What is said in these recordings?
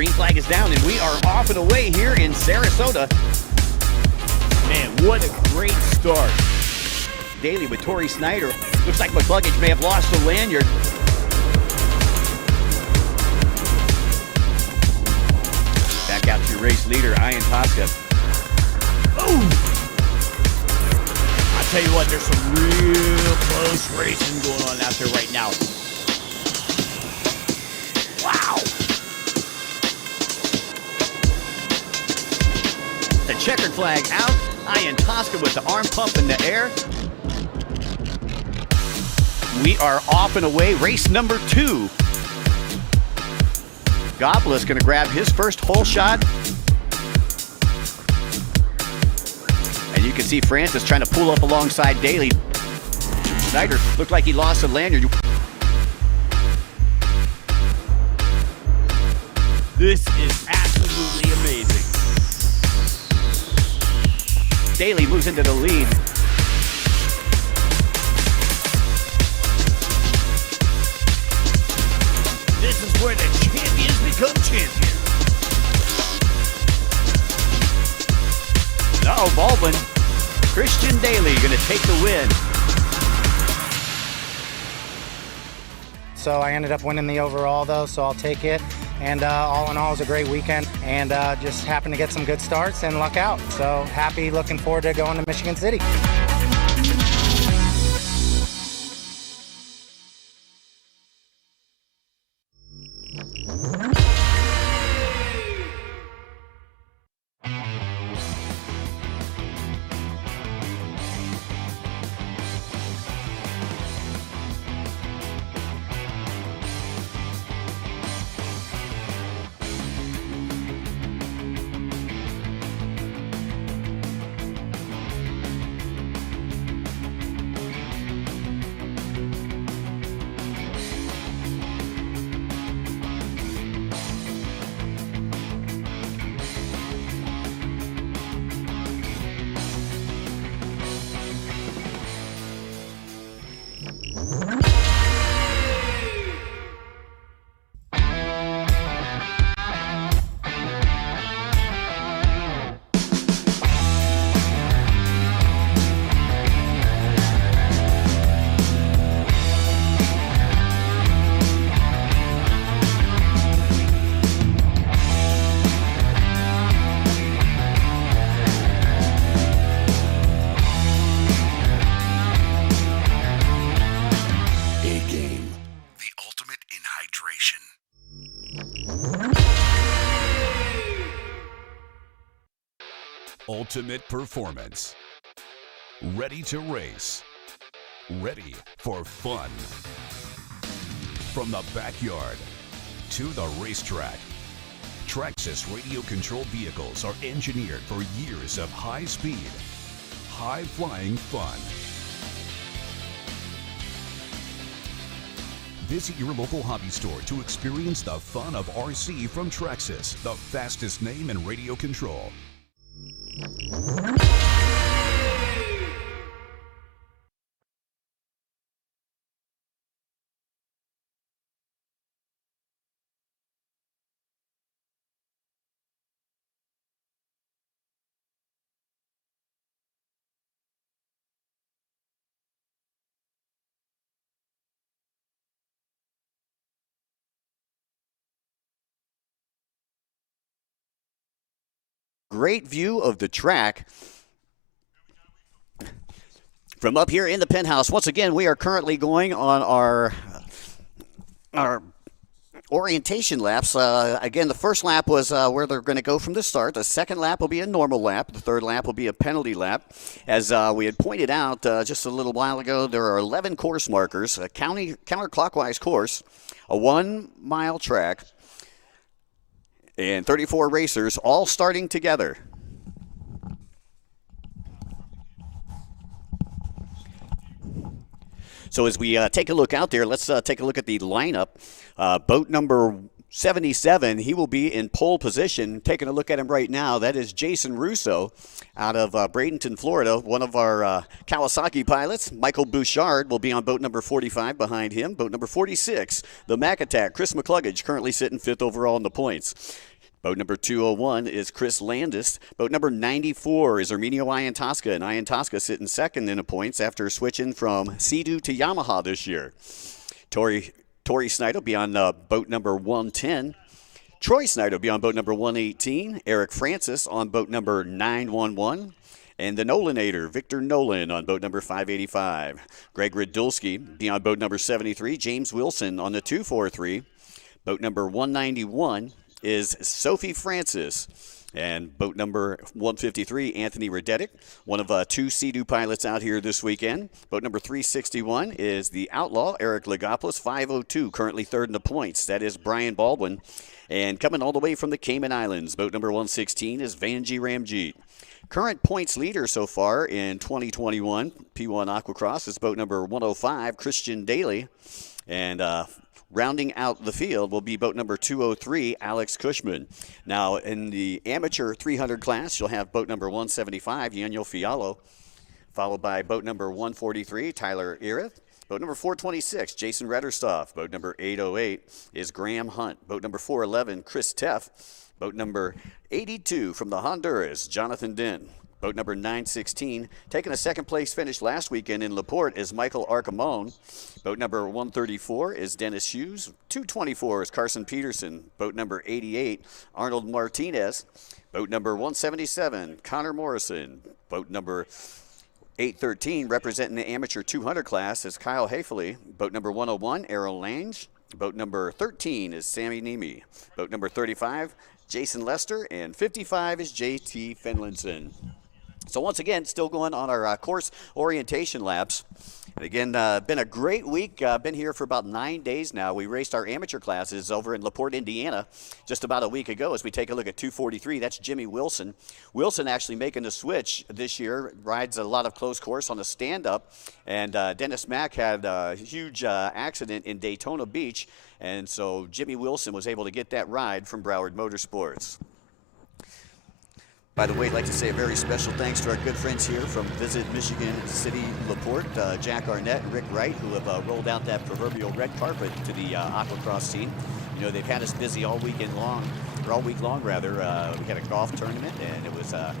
green flag is down, and we are off and away here in Sarasota. Man, what a great start. Daly with Torrey Snyder. Looks like McCluggage may have lost the lanyard. Back out to your race leader, Ian Tosca. Boom! I tell you what, there's some real close racing going on out there right now. Wow! The checkered flag out. Ian Tosca with the arm pump in the air. We are off and away. Race number 2. Gobla's going to grab his first hole shot. And you can see Francis trying to pull up alongside Daly. Snyder looked like he lost the lanyard. This is absolutely amazing. Daly moves into the lead. This is where the champions become champions. Uh-oh, Baldwin. Christian Daly going to take the win. So I ended up winning the overall, though, so I'll take it. And all in all, it was a great weekend, and just happened to get some good starts and luck out. So happy, looking forward to going to Michigan City. Ultimate performance. Ready to race. Ready for fun. From the backyard to the racetrack, Traxxas radio-controlled vehicles are engineered for years of high speed, high-flying fun. Visit your local hobby store to experience the fun of RC from Traxxas, the fastest name in radio control. Great view of the track from up here in the penthouse. Once again, we are currently going on our orientation laps. Again, the first lap was where they're going to go from the start. The second lap will be a normal lap. The third lap will be a penalty lap. As we had pointed out just a little while ago, there are 11 course markers, a counterclockwise course, a 1-mile track, and 34 racers all starting together. So as we take a look out there, let's take a look at the lineup. Boat number 77, he will be in pole position. Taking a look at him right now, that is Jason Russo out of Bradenton, Florida, one of our Kawasaki pilots. Michael Bouchard will be on boat number 45 behind him. Boat number 46, the Mac Attack, Chris McCluggage, currently sitting 5th overall in the points. Boat number 201 is Chris Landis. Boat number 94 is Arminio Iantosca, and Iantosca sitting second in the points after switching from Sea-Doo to Yamaha this year. Tori Snyder will be on boat number 110. Troy Snyder will be on boat number 118. Eric Francis on boat number 911. And the Nolanator, Victor Nolan, on boat number 585. Greg Radulski be on boat number 73. James Wilson on the 243. Boat number 191 is Sophie Francis. And boat number 153, Anthony Radetic, one of two Sea-Doo pilots out here this weekend. Boat number 361 is the Outlaw, Eric Legopoulos, 502, currently third in the points. That is Brian Baldwin. And coming all the way from the Cayman Islands, boat number 116 is Vanjie Ramjeet. Current points leader so far in 2021, P1 Aquacross, is boat number 105, Christian Daly. And rounding out the field will be boat number 203, Alex Cushman. Now, in the amateur 300 class, you'll have boat number 175, Daniel Fiallo, followed by boat number 143, Tyler Erith. Boat number 426, Jason Retterstoff. Boat number 808 is Graham Hunt. Boat number 411, Chris Teff. Boat number 82 from the Honduras, Jonathan Dent. Boat number 916, taking a second place finish last weekend in LaPorte, is Michael Arcamone. Boat number 134 is Dennis Hughes. 224 is Carson Peterson. Boat number 88, Arnold Martinez. Boat number 177, Connor Morrison. Boat number 813, representing the amateur 200 class, is Kyle Hafley. Boat number 101, Errol Lange. Boat number 13 is Sammy Nemi. Boat number 35, Jason Lester. And 55 is JT Finlinson. So once again, still going on our course orientation laps. And again, been a great week. Been here for about 9 days now. We raced our amateur classes over in LaPorte, Indiana, just about a week ago. As we take a look at 243, that's Jimmy Wilson. Wilson actually making the switch this year, rides a lot of close course on the stand-up. And Dennis Mack had a huge accident in Daytona Beach, and so Jimmy Wilson was able to get that ride from Broward Motorsports. By the way, I'd like to say a very special thanks to our good friends here from Visit Michigan City LaPorte, Jack Arnett and Rick Wright, who have rolled out that proverbial red carpet to the aquacross scene. You know, they've had us busy all weekend long, or all week long rather. We had a golf tournament, and it was a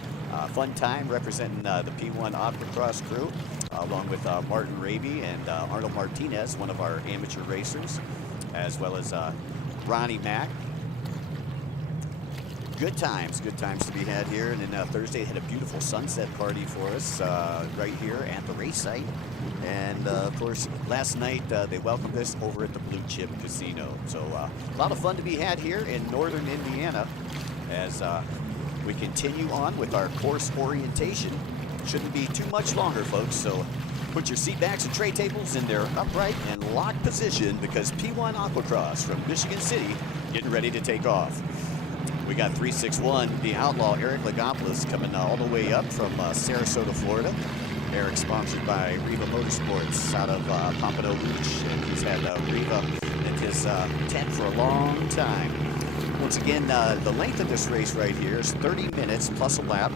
fun time representing the P1 Aquacross crew, along with Martin Raby and Arnold Martinez, one of our amateur racers, as well as Ronnie Mack. Good times to be had here. And then Thursday had a beautiful sunset party for us right here at the race site. And of course, last night they welcomed us over at the Blue Chip Casino. So a lot of fun to be had here in northern Indiana as we continue on with our course orientation. Shouldn't be too much longer, folks. So put your seat backs and tray tables in their upright and locked position, because P1 Aquacross from Michigan City getting ready to take off. We got 361, the Outlaw, Eric Legopoulos, coming all the way up from Sarasota, Florida. Eric sponsored by Riva Motorsports out of Pompano Beach, and he's had Riva in his tent for a long time. Once again, the length of this race right here is 30 minutes plus a lap.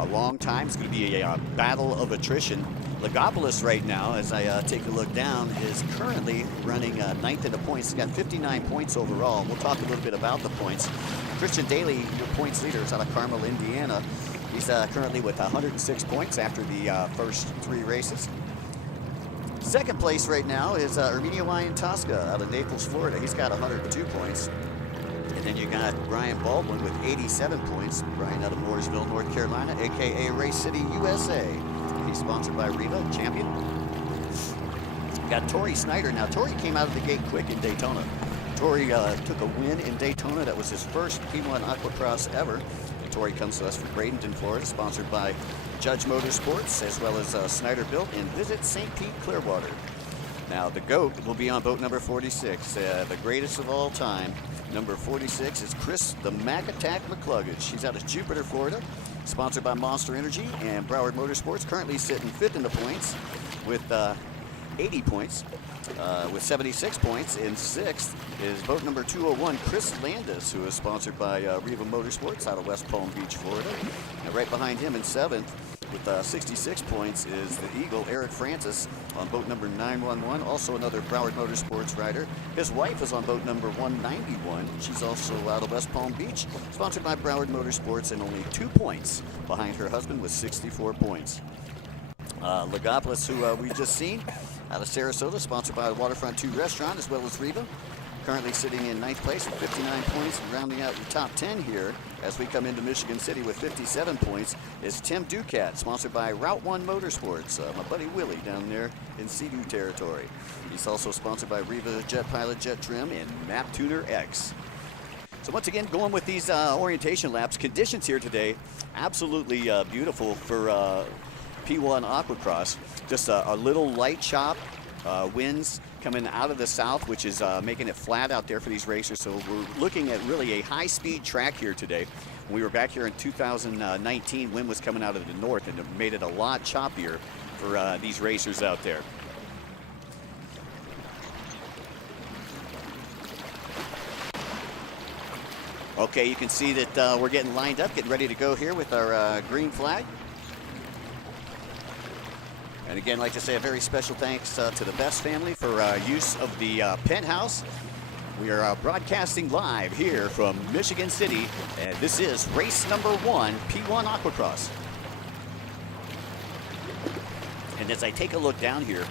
A long time. It's going to be a battle of attrition. Legopoulos right now, as I take a look down, is currently running ninth in the points. He's got 59 points overall. We'll talk a little bit about the points. Christian Daly, your points leader, is out of Carmel, Indiana. He's currently with 106 points after the first three races. Second place right now is Arminio Iantosca out of Naples, Florida. He's got 102 points. And then you got Brian Baldwin with 87 points. Brian out of Mooresville, North Carolina, a.k.a. Race City, USA. He's sponsored by Riva, champion. Got Tori Snyder. Now, Tori came out of the gate quick in Daytona. Tori took a win in Daytona. That was his first P1 Aquacross ever. And Tori comes to us from Bradenton, Florida, sponsored by Judge Motorsports, as well as Snyder Built and Visit St. Pete Clearwater. Now, the GOAT will be on boat number 46, the greatest of all time. Number 46 is Chris the Mac Attack McCluggage. She's out of Jupiter, Florida, sponsored by Monster Energy and Broward Motorsports. Currently sitting fifth in the points with 80 points. With 76 points. In sixth is boat number 201, Chris Landis, who is sponsored by Riva Motorsports out of West Palm Beach, Florida. And right behind him in seventh with 66 points is the Eagle, Eric Francis, on boat number 911. Also another Broward Motorsports rider. His wife is on boat number 191. She's also out of West Palm Beach, sponsored by Broward Motorsports, and only 2 points behind her husband with 64 points. Legopolis, who we've just seen, out of Sarasota, sponsored by the Waterfront 2 Restaurant, as well as Riva. Currently sitting in 9th place with 59 points, and rounding out your top 10 here as we come into Michigan City with 57 points is Tim Ducat, sponsored by Route 1 Motorsports, my buddy Willie down there in Sea-Doo territory. He's also sponsored by Riva Jet Pilot Jet Trim and Map Tuner X. So once again, going with these orientation laps, conditions here today, absolutely beautiful for P1 Aquacross. Just a little light chop, winds coming out of the south, which is making it flat out there for these racers. So we're looking at really a high-speed track here today. When we were back here in 2019, wind was coming out of the north, and it made it a lot choppier for these racers out there. Okay, you can see that we're getting lined up, getting ready to go here with our green flag. And again, I'd like to say a very special thanks to the Best family for use of the penthouse. We are broadcasting live here from Michigan City, and this is race number 1, P1 Aquacross. And as I take a look down here,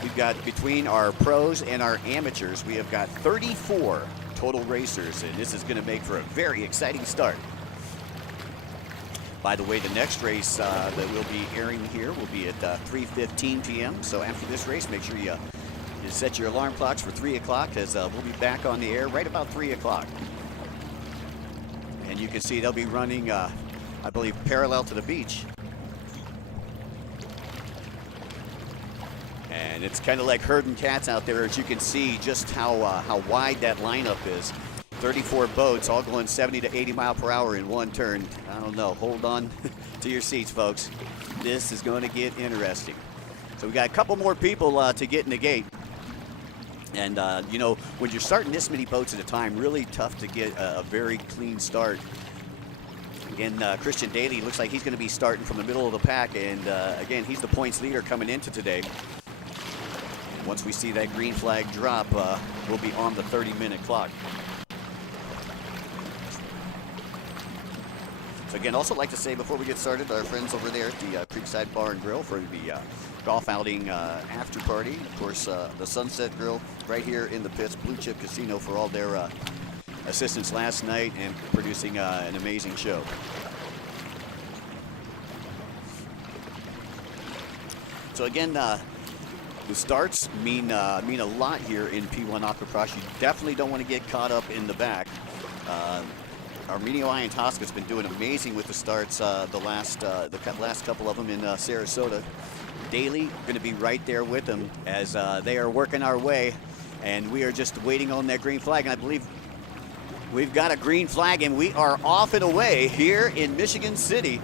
we've got between our pros and our amateurs, we have got 34 total racers, and this is going to make for a very exciting start. By the way, the next race that we'll be airing here will be at 3:15 p.m. So after this race, make sure you set your alarm clocks for 3 o'clock, because we'll be back on the air right about 3 o'clock. And you can see they'll be running, I believe, parallel to the beach. And it's kind of like herding cats out there, as you can see just how wide that lineup is. 34 boats, all going 70 to 80 mile per hour in one turn. I don't know, hold on to your seats, folks. This is going to get interesting. So we got a couple more people to get in the gate. And, you know, when you're starting this many boats at a time, really tough to get a very clean start. Again, Christian Daly looks like he's going to be starting from the middle of the pack. And, again, he's the points leader coming into today. Once we see that green flag drop, we'll be on the 30-minute clock. So again, also like to say before we get started, our friends over there at the Creekside Bar and Grill for the golf outing after party. Of course, the Sunset Grill right here in the pits, Blue Chip Casino, for all their assistance last night and producing an amazing show. So again, the starts mean a lot here in P1 Aquacross. You definitely don't want to get caught up in the back. Arminio Iantosca's been doing amazing with the starts the last couple of them in Sarasota. Daly going to be right there with them as they are working our way, and we are just waiting on that green flag. And I believe we've got a green flag, and we are off and away here in Michigan City.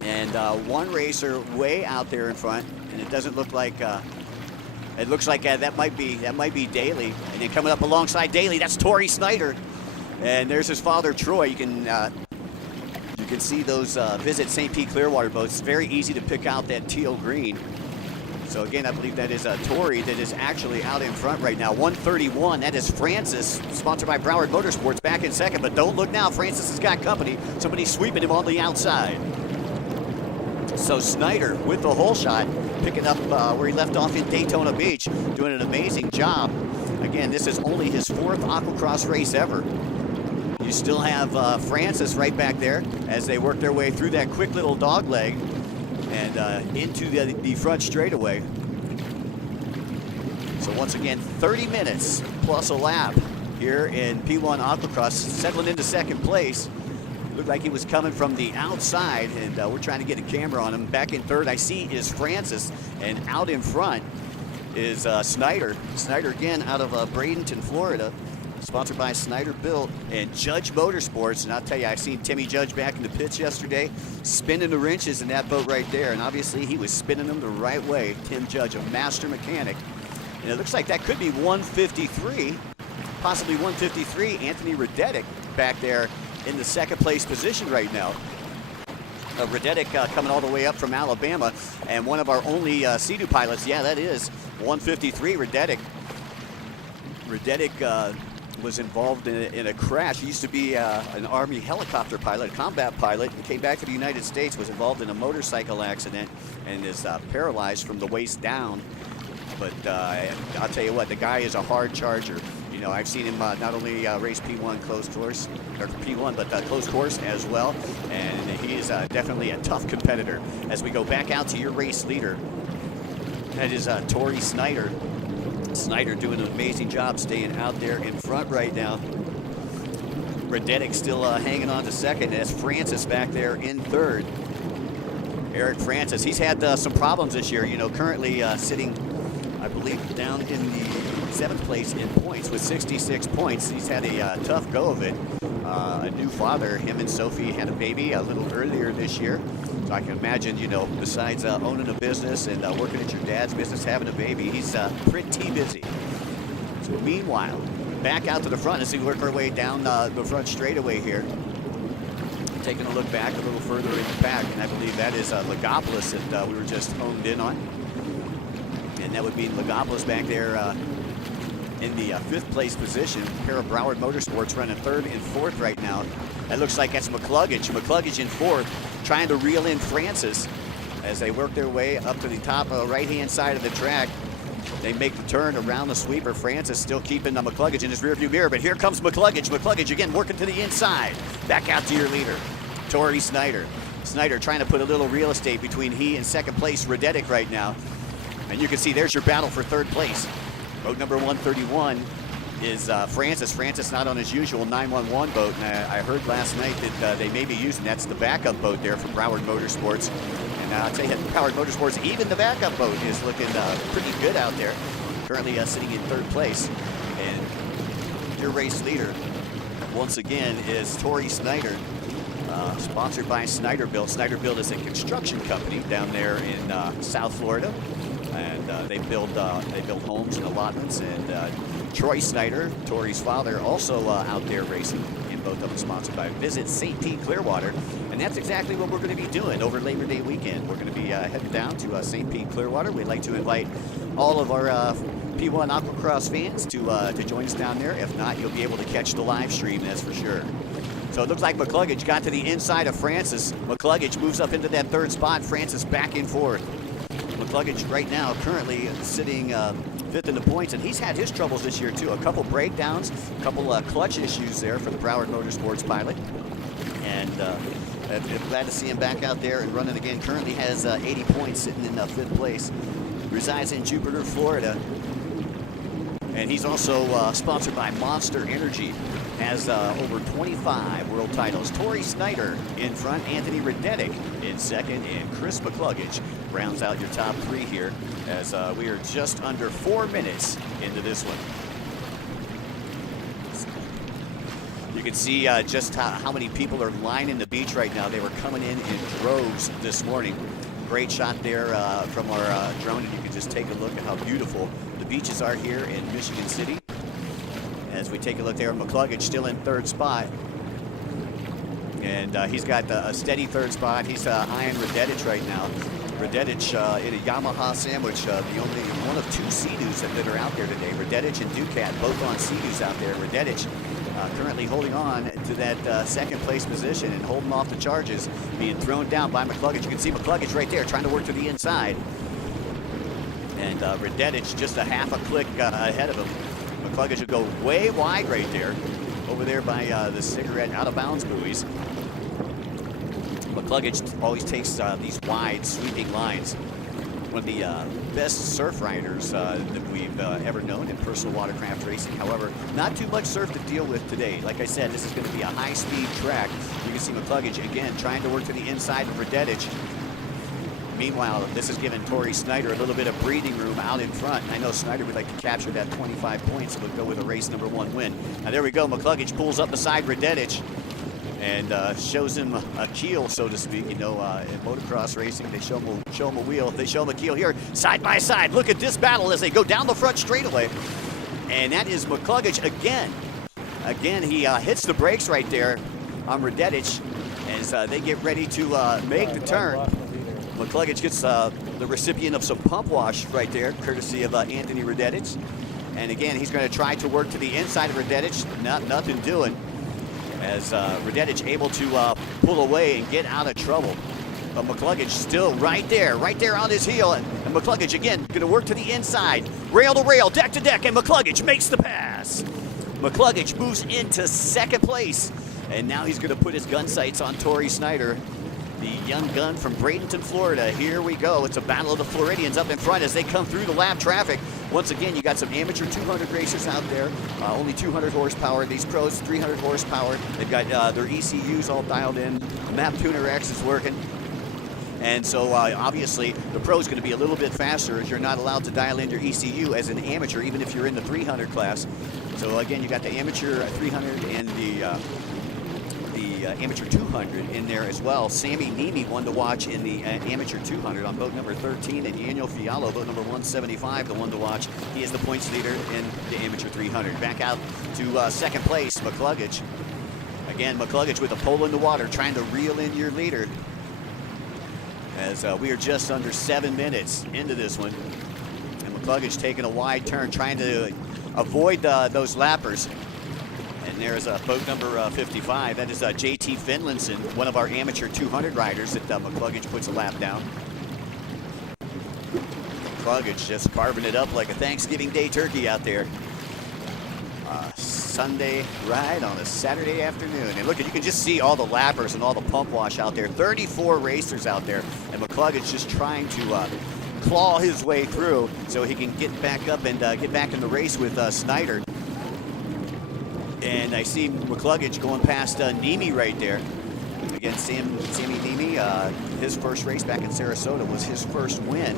And one racer way out there in front, and it doesn't look like. It looks like that might be Daly, and then coming up alongside Daly, that's Torrey Snyder. And there's his father, Troy. You can see those Visit St. Pete Clearwater boats. It's very easy to pick out that teal green. So again, I believe that is Torrey that is actually out in front right now. 131, that is Francis, sponsored by Broward Motorsports, back in second. But don't look now, Francis has got company. Somebody's sweeping him on the outside. So Snyder with the hole shot, picking up where he left off in Daytona Beach, doing an amazing job. Again, this is only his 4th Aquacross race ever. You still have Francis right back there as they work their way through that quick little dog leg and into the front straightaway. So once again, 30 minutes plus a lap here in P1 Aquacross, settling into second place. Looked like he was coming from the outside, and we're trying to get a camera on him. Back in third, I see, is Francis, and out in front is Snyder. Snyder again out of Bradenton, Florida. Sponsored by Snyder Built and Judge Motorsports. And I'll tell you, I've seen Timmy Judge back in the pits yesterday, spinning the wrenches in that boat right there. And obviously, he was spinning them the right way. Tim Judge, a master mechanic. And it looks like that could be 153, possibly 153. Anthony Radetic back there in the second place position right now. Radetic coming all the way up from Alabama, and one of our only Sea-Doo pilots. Yeah, that is 153 Radetic. Radetic was involved in a crash. He used to be an Army helicopter pilot, a combat pilot, and came back to the United States, was involved in a motorcycle accident, and is paralyzed from the waist down. But I'll tell you what, the guy is a hard charger. You know, I've seen him not only race P1 closed course, or P1, but closed course as well. And he is definitely a tough competitor. As we go back out to your race leader, that is Tori Snyder. Snyder doing an amazing job staying out there in front right now. Radetic still hanging on to second as Francis back there in third. Eric Francis, he's had some problems this year. You know, currently sitting, I believe, down in the 7th place in points with 66 points. He's had a tough go of it. A new father, him and Sophie had a baby a little earlier this year. So I can imagine, you know, besides owning a business and working at your dad's business, having a baby, he's pretty busy. So meanwhile, back out to the front as we work our way down the front straightaway here. Taking a look back a little further in the pack, and I believe that is Legopolis that we were just honed in on. And that would be Legopolis back there in the 5th place position. A pair of Broward Motorsports running 3rd and 4th right now. That looks like that's McCluggage. McCluggage in 4th, trying to reel in Francis as they work their way up to the top right-hand side of the track. They make the turn around the sweeper. Francis still keeping McCluggage in his rearview mirror, but here comes McCluggage. McCluggage again working to the inside. Back out to your leader, Tori Snyder. Snyder trying to put a little real estate between he and 2nd place Radetic right now. And you can see there's your battle for 3rd place. Boat number 131 is Francis. Francis not on his usual 911 boat, and I heard last night that they may be using, that's the backup boat there from Broward Motorsports. And I'll tell you, Broward Motorsports, even the backup boat is looking pretty good out there. Currently sitting in 3rd place. And your race leader, once again, is Tori Snyder. Sponsored by Snyder Built. Snyder Built is a construction company down there in South Florida. And they build homes and allotments. And Troy Snyder, Tori's father, also out there racing, and both of them sponsored by Visit St. Pete Clearwater. And that's exactly what we're going to be doing over Labor Day weekend. We're going to be heading down to St. Pete Clearwater. We'd like to invite all of our P1 Aquacross fans to join us down there. If not, you'll be able to catch the live stream, that's for sure. So it looks like McCluggage got to the inside of Francis. McCluggage moves up into that 3rd spot. Francis back in 4th. McCluggage right now currently sitting 5th in the points, and he's had his troubles this year too. A couple breakdowns, a couple clutch issues there for the Broward Motorsports pilot. And I'm glad to see him back out there and running again. Currently has 80 points, sitting in 5th place. Resides in Jupiter, Florida. And he's also sponsored by Monster Energy. Has over 25 world titles. Tori Snyder in front, Anthony Radetic in 2nd, and Chris McCluggage rounds out your top 3 here as we are just under 4 minutes into this one. You can see just how many people are lining the beach right now. They were coming in droves this morning. Great shot there from our drone, and you can just take a look at how beautiful the beaches are here in Michigan City. As we take a look there, McCluggage still in 3rd spot. And he's got a steady 3rd spot. He's eyeing Radetic right now. Radetic in a Yamaha sandwich, the only one of 2 Sea-Doos that are out there today. Radetic and Ducat both on Sea-Doos out there. Radetic currently holding on to that 2nd place position and holding off the charges, being thrown down by McCluggage. You can see McCluggage right there trying to work to the inside. And Radetic just a half a click ahead of him. McCluggage will go way wide right there, over there by the cigarette out-of-bounds buoys. McCluggage always takes these wide, sweeping lines. One of the best surf riders that we've ever known in personal watercraft racing. However, not too much surf to deal with today. Like I said, this is going to be a high-speed track. You can see McCluggage, again, trying to work to the inside of Radetic. Meanwhile, this has given Tori Snyder a little bit of breathing room out in front. I know Snyder would like to capture that 25 points and would go with a race number 1 win. Now there we go. McCluggage pulls up beside Radetic and shows him a keel, so to speak. You know, in motocross racing, they show him a wheel. They show him a keel here, side by side. Look at this battle as they go down the front straightaway. And that is McCluggage again. Again, he hits the brakes right there on Radetic. And as they get ready to make the turn. McCluggage gets the recipient of some pump wash right there, courtesy of Anthony Radetich. And again, he's going to try to work to the inside of Radetich. Nothing doing, as Radetich able to pull away and get out of trouble. But McCluggage still right there on his heel. And McCluggage again going to work to the inside, rail to rail, deck to deck, and McCluggage makes the pass. McCluggage moves into second place, and now he's going to put his gun sights on Torrey Snyder, the young gun from Bradenton, Florida. Here we go. It's a battle of the Floridians up in front as they come through the lap traffic. Once again, you got some amateur 200 racers out there, only 200 horsepower. These pros, 300 horsepower. They've got their ECUs all dialed in. The Map Tuner X is working. And so obviously the pro is going to be a little bit faster, as you're not allowed to dial in your ECU as an amateur, even if you're in the 300 class. So again, you got the amateur 300 and the amateur 200 in there as well. Sammy Nemi won to watch in the amateur 200 on boat number 13, and Daniel Fialo, boat number 175, the one to watch. He is the points leader in the amateur 300. Back out to second place, McCluggage. Again, McCluggage with a pole in the water, trying to reel in your leader, as we are just under 7 minutes into this one. And McCluggage taking a wide turn, trying to avoid those lappers. And there's boat number 55. That is JT Finlinson, one of our amateur 200 riders that McCluggage puts a lap down. McCluggage just carving it up like a Thanksgiving Day turkey out there. Sunday ride on a Saturday afternoon. And look, you can just see all the lappers and all the pump wash out there. 34 racers out there, and McCluggage just trying to claw his way through so he can get back up and get back in the race with Snyder. And I see McCluggage going past Nemi right there. Again, Sammy Nemi, his first race back in Sarasota was his first win.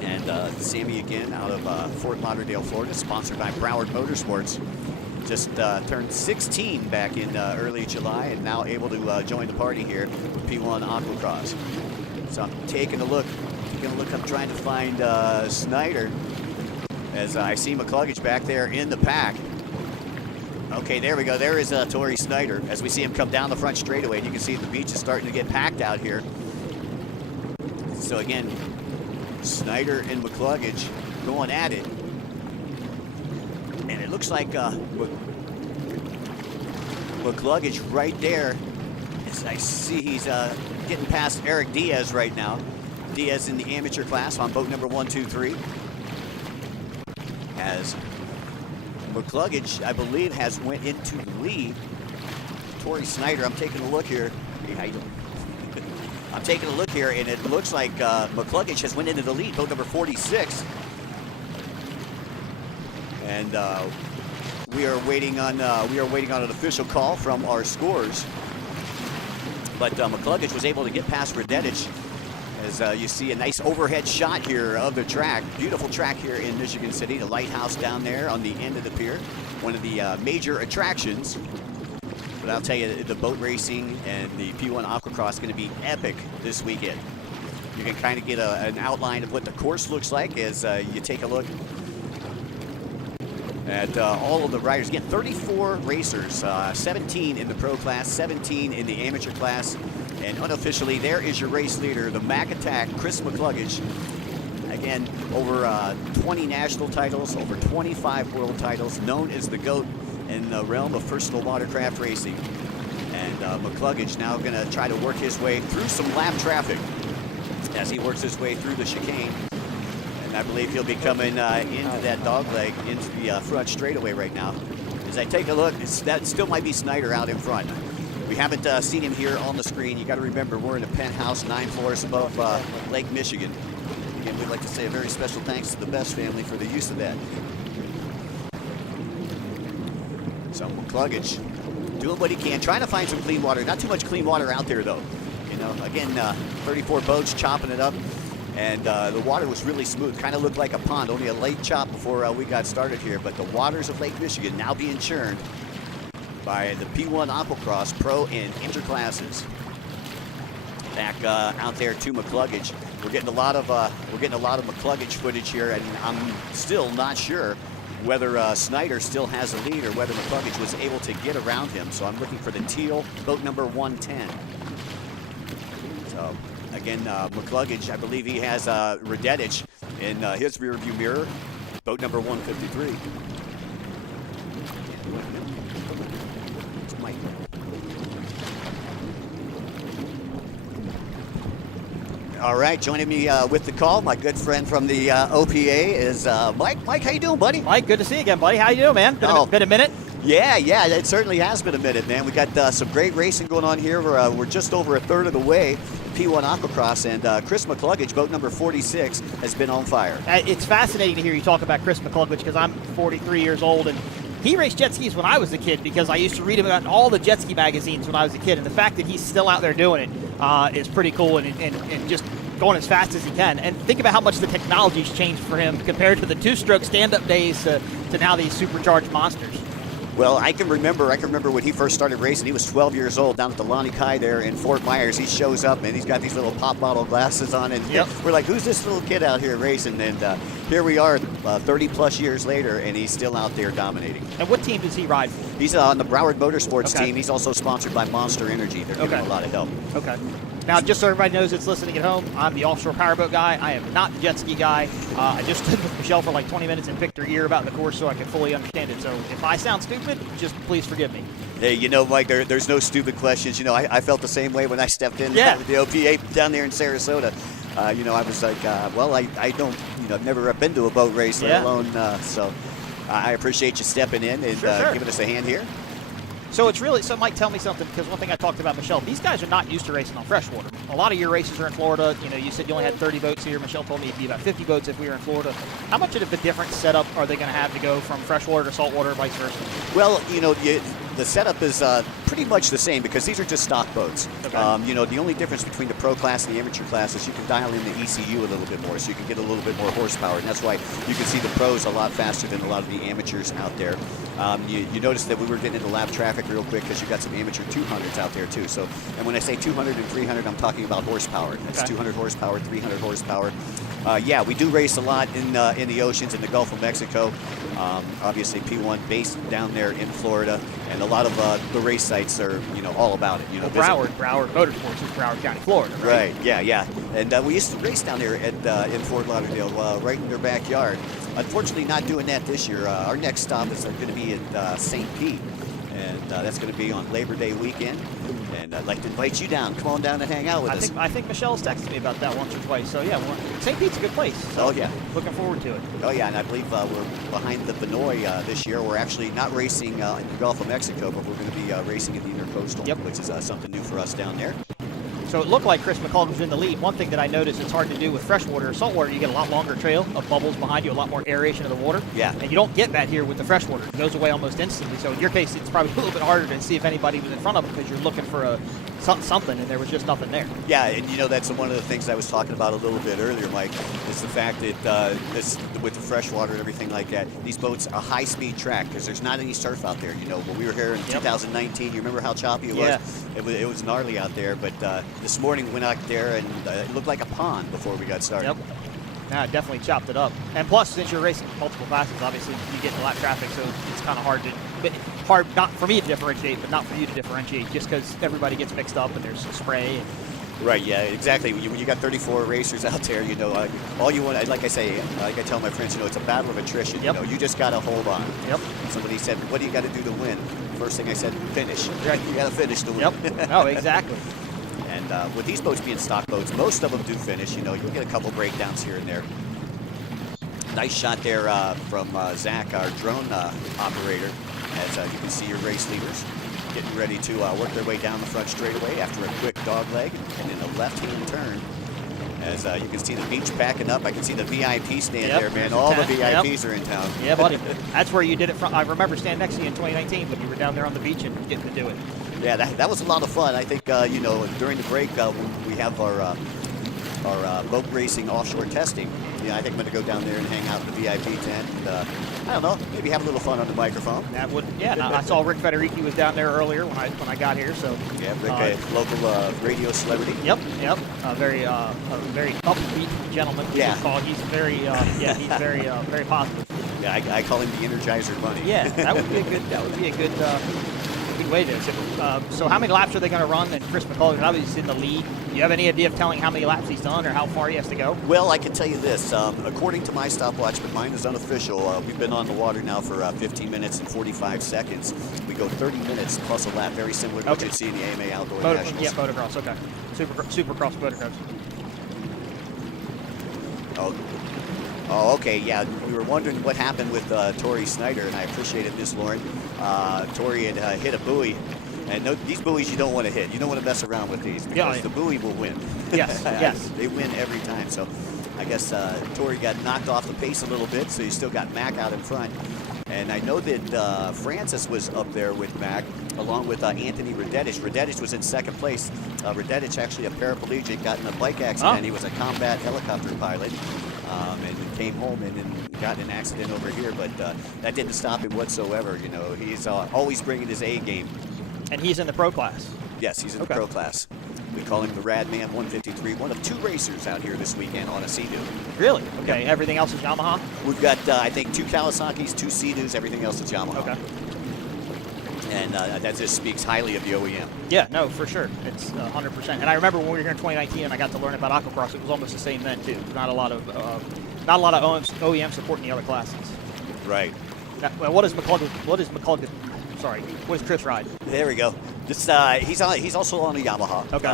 And Sammy again out of Fort Lauderdale, Florida, sponsored by Broward Motorsports. Just turned 16 back in early July, and now able to join the party here with P1 Aquacross. So I'm taking a look. I'm trying to find Snyder, as I see McCluggage back there in the pack. Okay, there we go. There is Torrey Snyder as we see him come down the front straightaway. And you can see the beach is starting to get packed out here. So again, Snyder and McCluggage going at it. And it looks like McCluggage right there. As I see he's getting past Eric Diaz right now. Diaz in the amateur class on boat number 123. As McCluggage, I believe, has went into the lead. Torrey Snyder, I'm taking a look here. Hey, how you doing? I'm taking a look here, and it looks like McCluggage has went into the lead, boat number 46. And we are waiting on an official call from our scores. But McCluggage was able to get past Radetich, as you see a nice overhead shot here of the track. Beautiful track here in Michigan City. The lighthouse down there on the end of the pier, one of the major attractions. But I'll tell you, the boat racing and the P1 Aquacross is going to be epic this weekend. You can kind of get an outline of what the course looks like as you take a look at all of the riders. Again, 34 racers, 17 in the pro class, 17 in the amateur class. And unofficially, there is your race leader, the Mac Attack, Chris McCluggage. Again, over 20 national titles, over 25 world titles, known as the GOAT in the realm of personal watercraft racing. And McCluggage now going to try to work his way through some lap traffic as he works his way through the chicane. And I believe he'll be coming into that dogleg, into the front straightaway right now. As I take a look, that still might be Snyder out in front. We haven't seen him here on the screen. You got to remember, we're in a penthouse 9 floors above Lake Michigan. Again, we'd like to say a very special thanks to the Best family for the use of that. So McCluggage doing what he can, trying to find some clean water. Not too much clean water out there, though. You know, again, 34 boats chopping it up, and the water was really smooth. Kind of looked like a pond. Only a late chop before we got started here, but the waters of Lake Michigan now being churned by the P1 Aquacross Pro and Inter classes. Back out there to McCluggage. We're getting a lot of McCluggage footage here, and I'm still not sure whether Snyder still has a lead or whether McCluggage was able to get around him. So I'm looking for the teal, boat number 110. So again, McCluggage, I believe he has Radetich in his rearview mirror, boat number 153. It's Mike. All right, joining me with the call, my good friend from the OPA is Mike. Mike, how you doing, buddy? Mike, good to see you again, buddy. How you doing, man? Been a minute? Yeah, it certainly has been a minute, man. We got some great racing going on here. We're just over a third of the way. P1 Aquacross, and Chris McCluggage, boat number 46, has been on fire. It's fascinating to hear you talk about Chris McCluggage because I'm 43 years old, and he raced jet skis when I was a kid because I used to read about all the jet ski magazines when I was a kid, and the fact that he's still out there doing it is pretty cool and just going as fast as he can. And think about how much the technology's changed for him compared to the two-stroke stand-up days to now these supercharged monsters. Well, I can remember when he first started racing. He was 12 years old down at the Lonnie Kai there in Fort Myers. He shows up, and he's got these little pop bottle glasses on, and we're like, who's this little kid out here racing? And here we are 30-plus years later, and he's still out there dominating. And what team does he ride for? He's on the Broward Motorsports team. He's also sponsored by Monster Energy. They're giving him a lot of help. Okay. Now, just so everybody knows that's listening at home, I'm the offshore powerboat guy. I am not the jet ski guy. I just stood with Michelle for like 20 minutes and picked her ear about the course so I could fully understand it. So if I sound stupid, just please forgive me. Hey, Mike, there's no stupid questions. I felt the same way when I stepped in Yeah. with the OPA down there in Sarasota. I was like, I don't, I've never been to a boat race, let alone, so I appreciate you stepping in and Sure. giving us a hand here. So Mike, tell me something, because one thing I talked about Michelle, these guys are not used to racing on freshwater. A lot of your races are in Florida. You said you only had 30 boats here. Michelle told me it'd be about 50 boats if we were in Florida. How much of a different setup are they going to have to go from freshwater to saltwater, vice versa? Well, the setup is pretty much the same because these are just stock boats. Okay. The only difference between the pro class and the amateur class is you can dial in the ECU a little bit more, so you can get a little bit more horsepower, and that's why you can see the pros a lot faster than a lot of the amateurs out there. You notice that we were getting into lap traffic real quick because you got some amateur 200s out there too. So, and when I say 200 and 300, I'm talking about horsepower. That's 200 horsepower, 300 horsepower. We do race a lot in the oceans in the Gulf of Mexico. Obviously, P1 based down there in Florida, and a lot of the race sites are all about it. Broward Motorsports is Broward County, Florida, right? Right. Yeah. And we used to race down there in Fort Lauderdale, right in their backyard. Unfortunately, not doing that this year. Our next stop is going to be at St. Pete, and that's going to be on Labor Day weekend. And I'd like to invite you down. Come on down and hang out with us. I think Michelle's texted me about that once or twice. So, yeah, St. Pete's a good place. So Oh, yeah. Looking forward to it. Oh, yeah, and I believe we're behind the Vinoy this year. We're actually not racing in the Gulf of Mexico, but we're going to be racing in the Intercoastal, which is something new for us down there. So it looked like Chris McCluggage was in the lead. One thing that I noticed it's hard to do with freshwater or saltwater, you get a lot longer trail of bubbles behind you, a lot more aeration of the water. Yeah. And you don't get that here with the freshwater. It goes away almost instantly. So in your case, it's probably a little bit harder to see if anybody was in front of them because you're looking for something, and there was just nothing there. Yeah, and that's one of the things I was talking about a little bit earlier, Mike, is the fact that with the freshwater and everything like that, these boats are high-speed track because there's not any surf out there. When we were here in 2019, you remember how choppy it was? Yeah. It was gnarly out there, but this morning we went out there and it looked like a pond before we got started. Yep. Yeah, it definitely chopped it up. And plus, since you're racing multiple classes, obviously you get in a lot of traffic, so it's kind of hard not for me to differentiate, but not for you to differentiate, just because everybody gets mixed up and there's spray. Right, yeah, exactly. When you got 34 racers out there, all you want, like I say, like I tell my friends, it's a battle of attrition. Yep. You just got to hold on. Yep. Somebody said, what do you got to do to win? First thing I said, finish. Right. You got to finish to win. Yep. No, exactly. And with these boats being stock boats, most of them do finish. You'll get a couple breakdowns here and there. Nice shot there from Zach, our drone operator, as you can see your race leaders getting ready to work their way down the front straightaway after a quick dog leg and then a left-hand turn. As you can see the beach backing up. I can see the VIP stand there, man. All the VIPs are in town. Yeah, buddy. That's where you did it from. I remember standing next to you in 2019 when you were down there on the beach and getting to do it. Yeah, that was a lot of fun. I think, during the break, we have our boat racing offshore testing. Yeah, I think I'm going to go down there and hang out in the VIP tent. And, I don't know, maybe have a little fun on the microphone. That would, I saw Rick Federici was down there earlier when I got here. So yeah, Rick, a local radio celebrity. Yep. A very upbeat gentleman. Yeah. He's very, very positive. Yeah, I call him the Energizer Bunny. Yeah, that would be a good. That would be a good way to. So how many laps are they going to run? And Chris McCullough obviously in the lead. Do you have any idea of telling how many laps he's done or how far he has to go? Well, I can tell you this. According to my stopwatch, but mine is unofficial, we've been on the water now for 15 minutes and 45 seconds. We go 30 minutes plus a lap, very similar to what you'd see in the AMA Outdoor Nationals. Yeah, motocross. Okay, Supercross motocross. Oh, okay, yeah. We were wondering what happened with Tori Snyder, and I appreciate it, Miss Lauren. Tori had hit a buoy, and these buoys you don't want to hit. You don't want to mess around with these because the buoy will win. Yes, yes. They win every time. So I guess Tori got knocked off the pace a little bit, so you still got Mac out in front. And I know that Francis was up there with Mac, along with Anthony Radetich. Radetich was in second place. Radetich, actually a paraplegic, got in a bike accident. He was a combat helicopter pilot. And came home and got in an accident over here, but that didn't stop him whatsoever. You know, he's always bringing his A game. And he's in the pro class. Yes, he's in the pro class. We call him the Rad Man 153, one of 2 racers out here this weekend on a Sea-Doo. Really? Okay, everything else is Yamaha? We've got, I think, 2 Kawasaki's, 2 Sea-Doos, everything else is Yamaha. Okay. And that just speaks highly of the OEM. Yeah, no, for sure. It's 100%. And I remember when we were here in 2019 and I got to learn about aquacross, it was almost the same then, too. Not a lot of OEM supporting the other classes. Right. Now, well, what does Chris ride? There we go. This, he's also on a Yamaha. Okay.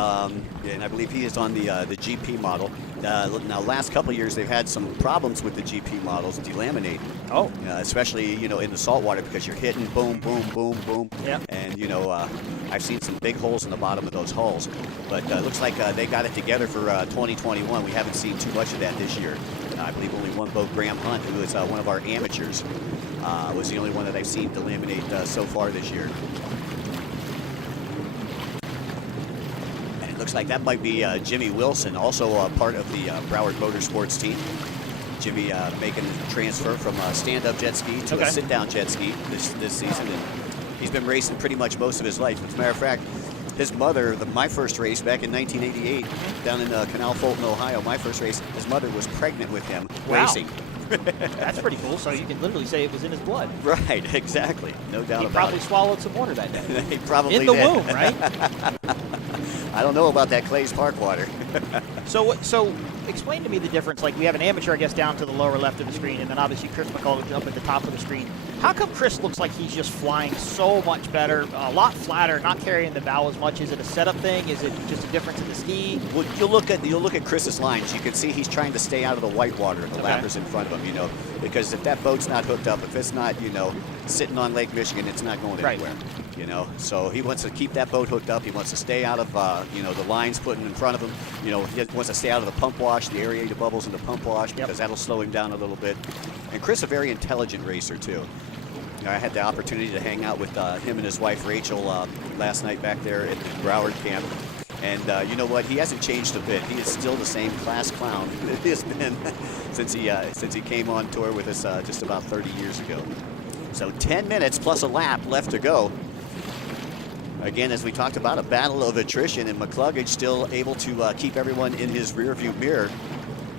And I believe he is on the GP model. Now, last couple of years, they've had some problems with the GP models delaminate. Oh. Especially, in the saltwater because you're hitting boom, boom, boom, boom. Yeah. And, I've seen some big holes in the bottom of those hulls. But it looks like they got it together for 2021. We haven't seen too much of that this year. I believe only one boat, Graham Hunt, who is one of our amateurs, was the only one that I've seen delaminate so far this year. Looks like that might be Jimmy Wilson, also part of the Broward Motorsports team. Jimmy making the transfer from a stand-up jet ski to a sit-down jet ski this season. And he's been racing pretty much most of his life. As a matter of fact, his mother, my first race back in 1988 down in Canal Fulton, Ohio, my first race, his mother was pregnant with him racing. That's pretty cool. So you can literally say it was in his blood. Right, exactly. No doubt about it. He probably swallowed some water that day. He probably in the did. womb, right? I don't know about that Clay's Park water. So explain to me the difference. Like, we have an amateur, I guess, down to the lower left of the screen, and then obviously Chris McCullough up at the top of the screen. How come Chris looks like he's just flying so much better, a lot flatter, not carrying the bow as much? Is it a setup thing? Is it just a difference in the ski? Well, you'll look at Chris's lines. You can see he's trying to stay out of the white water, the lappers in front of him, because if that boat's not hooked up, if it's not, sitting on Lake Michigan, it's not going anywhere. So he wants to keep that boat hooked up. He wants to stay out of, the lines put in front of him. He wants to stay out of the pump wash, the aerated bubbles in the pump wash, because that'll slow him down a little bit. And Chris, a very intelligent racer, too. I had the opportunity to hang out with him and his wife, Rachel, last night back there at the Broward camp. And you know what? He hasn't changed a bit. He is still the same class clown that he has been since he came on tour with us just about 30 years ago. So 10 minutes plus a lap left to go. Again, as we talked about, a battle of attrition, and McCluggage still able to keep everyone in his rearview mirror.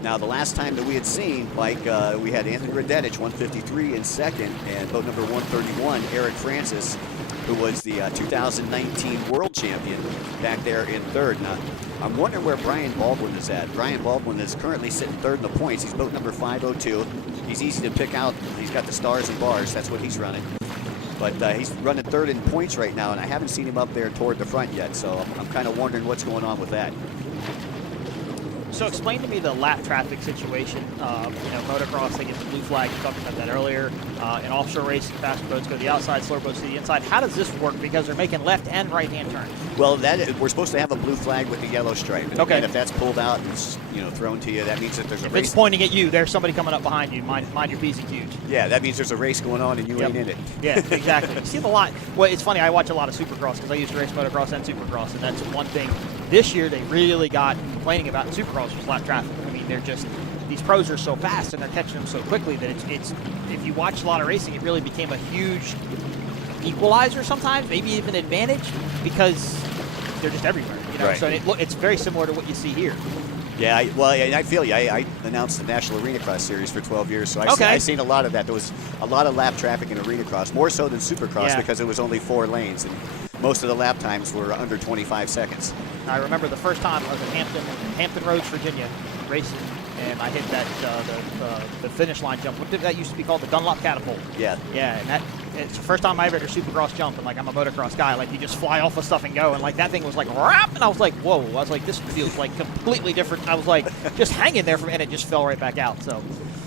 Now, the last time that we had seen, Mike, we had Anthony Radetich, 153 in second, and boat number 131, Eric Francis, who was the 2019 world champion, back there in third. Now, I'm wondering where Brian Baldwin is at. Brian Baldwin is currently sitting third in the points. He's boat number 502. He's easy to pick out. He's got the stars and bars. That's what he's running. But he's running third in points right now, and I haven't seen him up there toward the front yet, so I'm kind of wondering what's going on with that. So explain to me the lap traffic situation. Motocross, they get the blue flag. You talked about that earlier. In offshore racing, faster boats go to the outside, slower boats to the inside. How does this work? Because they're making left and right-hand turns. Well, we're supposed to have a blue flag with the yellow stripe. And if that's pulled out and thrown to you, that means that there's a race. If it's pointing at you, there's somebody coming up behind you. Mind your P's and Q's. Yeah, that means there's a race going on and you ain't in it. Yeah, exactly. You see the lot. Well, it's funny. I watch a lot of Supercross because I used to race motocross and Supercross, and that's one thing this year they really got complaining about in Supercross was lap traffic. I mean, they're just, these pros are so fast and they're catching them so quickly that it's if you watch a lot of racing, it really became a huge equalizer sometimes, maybe even advantage, because they're just everywhere. Right. So it's very similar to what you see here. Yeah, I feel you. I announced the National Arena Cross Series for 12 years, so I've seen a lot of that. There was a lot of lap traffic in Arena Cross, more so than Supercross because it was only 4 lanes, and most of the lap times were under 25 seconds. I remember the first time I was in Hampton Roads, Virginia, racing, and I hit that the finish line jump. What did that used to be called? The Dunlop Catapult. Yeah. Yeah, and it's the first time I ever did a Supercross jump, and like I'm a motocross guy, like you just fly off of stuff and go, and like that thing was like rap, and I was like, whoa! I was like, this feels like completely different. I was like just hanging there and it just fell right back out. So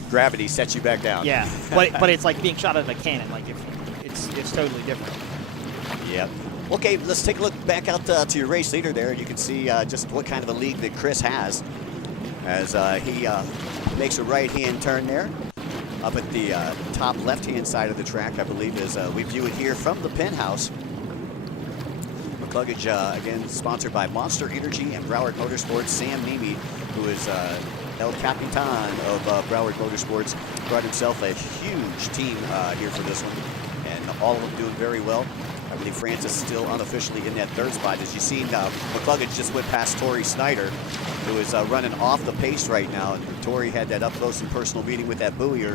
Gravity sets you back down. yeah, but it's like being shot out of a cannon. Like it's totally different. Yeah. Okay, let's take a look back out to your race leader there. You can see just what kind of a lead that Chris has as he makes a right-hand turn there. Up at the top left-hand side of the track, I believe, as we view it here from the penthouse. McCluggage, again, sponsored by Monster Energy and Broward Motorsports. Sam Mimi, who is El Capitan of Broward Motorsports, brought himself a huge team here for this one, and all of them doing very well. I believe Francis is still unofficially in that 3rd spot. As you've seen, McCluggage just went past Tori Snyder, who is running off the pace right now. And Tori had that up-close and personal meeting with that buoy.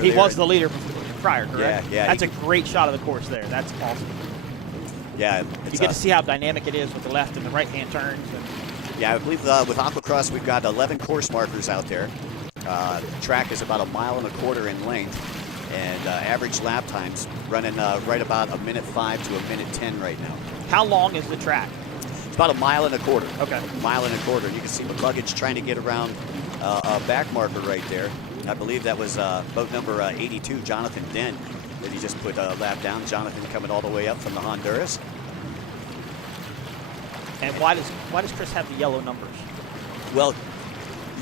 He was the leader prior, correct? Yeah. That's a great shot of the course there. That's awesome. Yeah. You get to see how dynamic it is with the left and the right-hand turns. Yeah, I believe with Aquacross, we've got 11 course markers out there. The track is about 1.25 miles in length. And average lap times running right about 1:05 to 1:10 right now. How long is the track? It's about 1.25 miles. Okay. 1.25 miles. You can see McCluggage trying to get around a back marker right there. I believe that was boat number 82, Jonathan Dent, that he just put a lap down. Jonathan coming all the way up from the Honduras. And why does Chris have the yellow numbers? Well,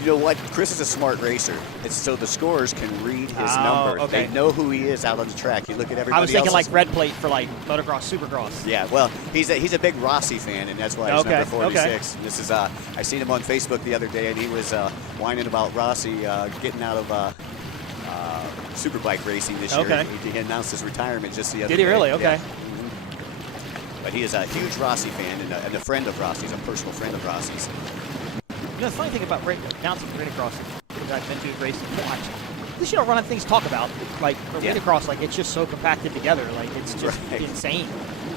you know what? Chris is a smart racer. It's so the scorers can read his numbers. Okay. They know who he is out on the track. You look at everybody I was thinking else's. like red plate for like motocross, supercross. Yeah, well, he's a big Rossi fan, and that's why he's number 46. And this is I seen him on Facebook the other day, and he was whining about Rossi getting out of superbike racing this year. Okay. He announced his retirement just the other day. Did he really? Okay. Yeah. But he is a huge Rossi fan and a friend of Rossi's, a personal friend of Rossi's. You know, the funny thing about announcing arena crossing that I've been to racing, at least you don't run out of things to talk about. Like arena cross, like it's just so compacted together, like it's just insane.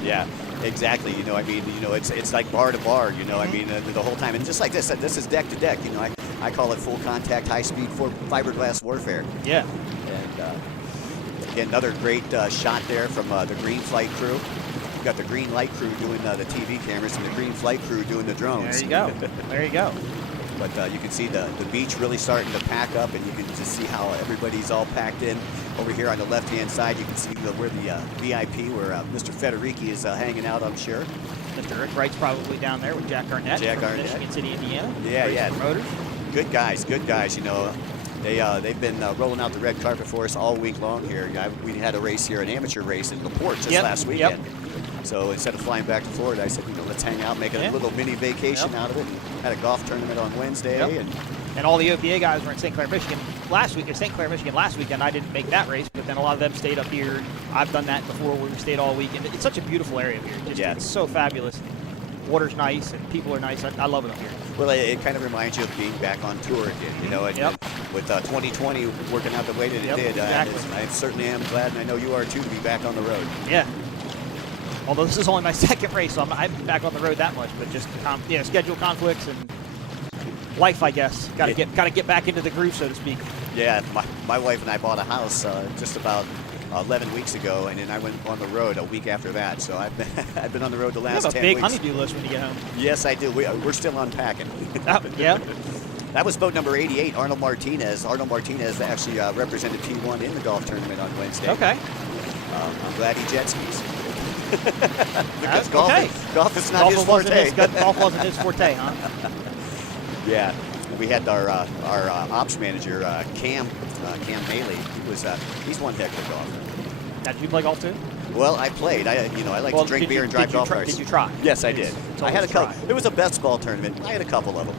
Yeah, exactly. You know, I mean, you know, it's like bar to bar. You know, I mean, the whole time, and just like this is deck to deck. You know, I call it full contact, high speed fiberglass warfare. Yeah. And again, another great shot there from the Greenlight crew. We've got the Greenlight crew doing the TV cameras and the Greenlight crew doing the drones. There you go. There you go. But you can see the beach really starting to pack up, and you can just see how everybody's all packed in. Over here on the left-hand side, you can see where the VIP, where Mr. Federici is hanging out, I'm sure. Mr. Rick Wright's probably down there with Jack Arnett from Michigan City, Indiana. Yeah. Promoters. Good guys, you know. They've been rolling out the red carpet for us all week long here. We had a race here, an amateur race in LaPorte just last weekend. So instead of flying back to Florida, I said, you know, let's hang out, make a little mini vacation out of it. Had a golf tournament on Wednesday. And all the OPA guys were in St. Clair, Michigan last week. St. Clair, Michigan last weekend. I didn't make that race, but then a lot of them stayed up here. I've done that before where we stayed all week. And it's such a beautiful area here. It's so fabulous. Water's nice and people are nice. I love it up here. Well, it kind of reminds you of being back on tour again, you know. And with 2020 working out the way that it did, I certainly am glad, and I know you are too, to be back on the road. Yeah. Although this is only my second race, so I'm not back on the road that much, but just schedule conflicts and life, I guess. Got to get back into the groove, so to speak. Yeah, my wife and I bought a house just about 11 weeks ago, and then I went on the road a week after that. So I've been on the road the last 10 weeks. You have a big honeydew list when you get home. Yes, I do. We're still unpacking. Yeah. That was boat number 88, Arnold Martinez. Arnold Martinez actually represented T1 in the golf tournament on Wednesday. Okay. I'm glad he jet skis. Because golf is not his forte. Golf wasn't his forte, huh? Yeah. We had our ops manager, Cam Haley. He's one heck of a golfer. Now, did you play golf too? Well, I played. I like to drink beer and drive golf carts. Did you try? Yes, I did. I had a couple. It was a best ball tournament. I had a couple of them.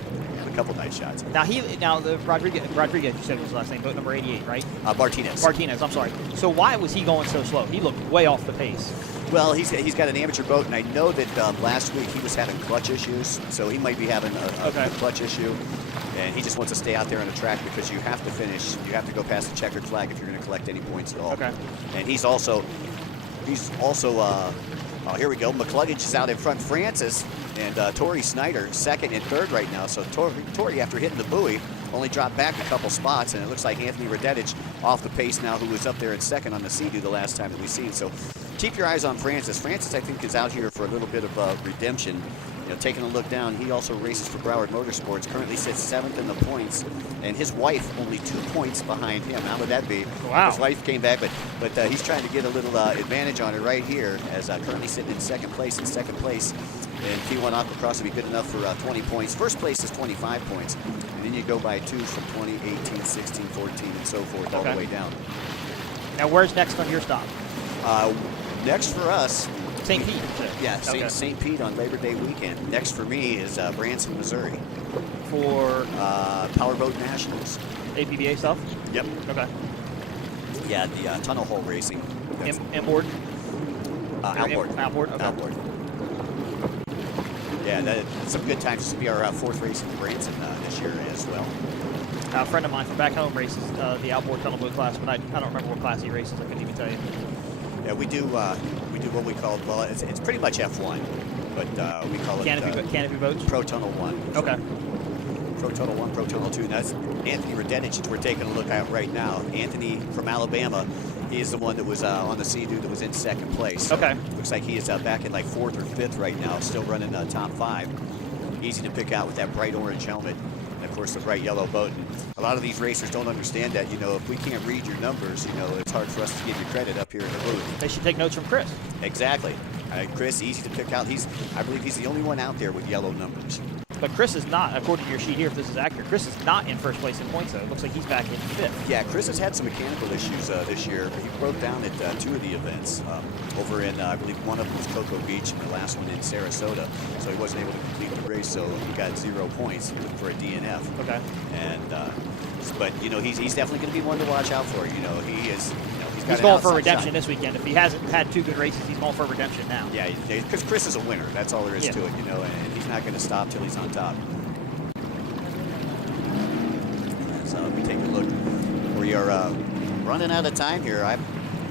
A couple nice shots. Now the Rodriguez, you said was his last name, boat number 88, right? Martinez, I'm sorry. So why was he going so slow? He looked way off the pace. Well, he's got an amateur boat, and I know that last week he was having clutch issues, so he might be having a clutch issue. And he just wants to stay out there on the track because you have to finish. You have to go past the checkered flag if you're going to collect any points at all. Okay. And he's also, oh, here we go. McCluggage is out in front. Francis and Tori Snyder, second and third right now. So Tori, after hitting the buoy, only dropped back a couple spots, and it looks like Anthony Radetich off the pace now, who was up there at second on the Sea-Doo the last time that we seen. So keep your eyes on Francis. Francis, I think, is out here for a little bit of redemption. You know, taking a look down, he also races for Broward Motorsports, currently sits 7th in the points, and his wife only 2 points behind him. How would that be? Wow. His wife came back, but he's trying to get a little advantage on her right here, as currently sitting in second place. And T1 Aquacross will be good enough for 20 points. First place is 25 points, and then you go by 2 from 20, 18, 16, 14, and so forth, all the way down. Now, where's next on your stop? Next for us, St. Pete. yeah, Okay. St. Pete on Labor Day weekend. Next for me is Branson, Missouri, For Powerboat Nationals. APBA stuff? Yep. Okay. Yeah, the tunnel hole racing. That's Inboard? outboard. Outboard? Okay. Outboard. Yeah, that's some good times. This will be our fourth race in Branson this year as well. A friend of mine from back home races the outboard tunnel boat class, but I don't remember what class he races. I couldn't even tell you. Yeah, we do what we call, well, it's pretty much F1, but we call it Canopy boats? Pro Tunnel 1. Okay. Pro Tunnel 1, Pro Tunnel 2. And that's Anthony Radetich that we're taking a look at right now. Anthony from Alabama, he is the one that was on the Sea-Doo that was in second place. So Okay. looks like he is back in like 4th or 5th right now, still running top 5. Easy to pick out with that bright orange helmet. And of course, the bright yellow boat. And a lot of these racers don't understand that. You know, if we can't read your numbers, you know, it's hard for us to give you credit up here in the booth. They should take notes from Chris. Exactly. Chris, easy to pick out. I believe he's the only one out there with yellow numbers. But Chris is not, according to your sheet here, if this is accurate, Chris is not in first place in points, though. It looks like he's back in 5th. Yeah, Chris has had some mechanical issues this year. He broke down at 2 of the events. Over in, I believe one of them was Cocoa Beach and the last one in Sarasota. So he wasn't able to complete the race, so he got 0 points. He looking for a DNF. Okay. And, but, you know, he's definitely going to be one to watch out for. You know, he is, you know, He's going for redemption this weekend. If he hasn't had 2 good races, he's going for redemption now. Yeah, because Chris is a winner. That's all there is Yeah. to it, you know, and he's not going to stop till he's on top. So if we take a look, we are running out of time here.